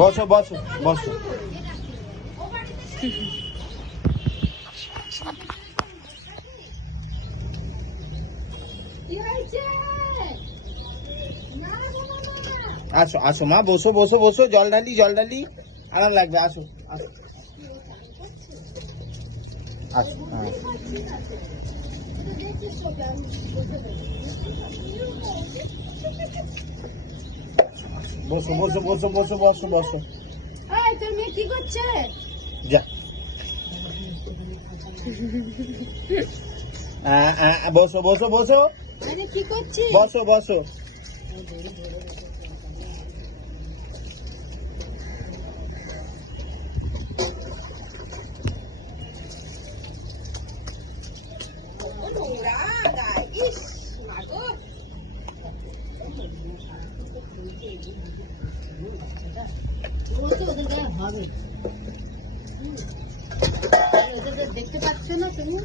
বসো বসো বসো। আসো আসো মা, বসো বসো বসো, জল ঢালি জল ঢালি, আরাম লাগবে, আসো আসো আসো। হ্যাঁ বসো বসো বসো বসো বসো বসো। তোর মেয়ে কি করছে? যা বসো বসো বসো কি করছিস? বসো বসো। ওদের গায়ে হবে, দেখতে পাচ্ছ না তুমি?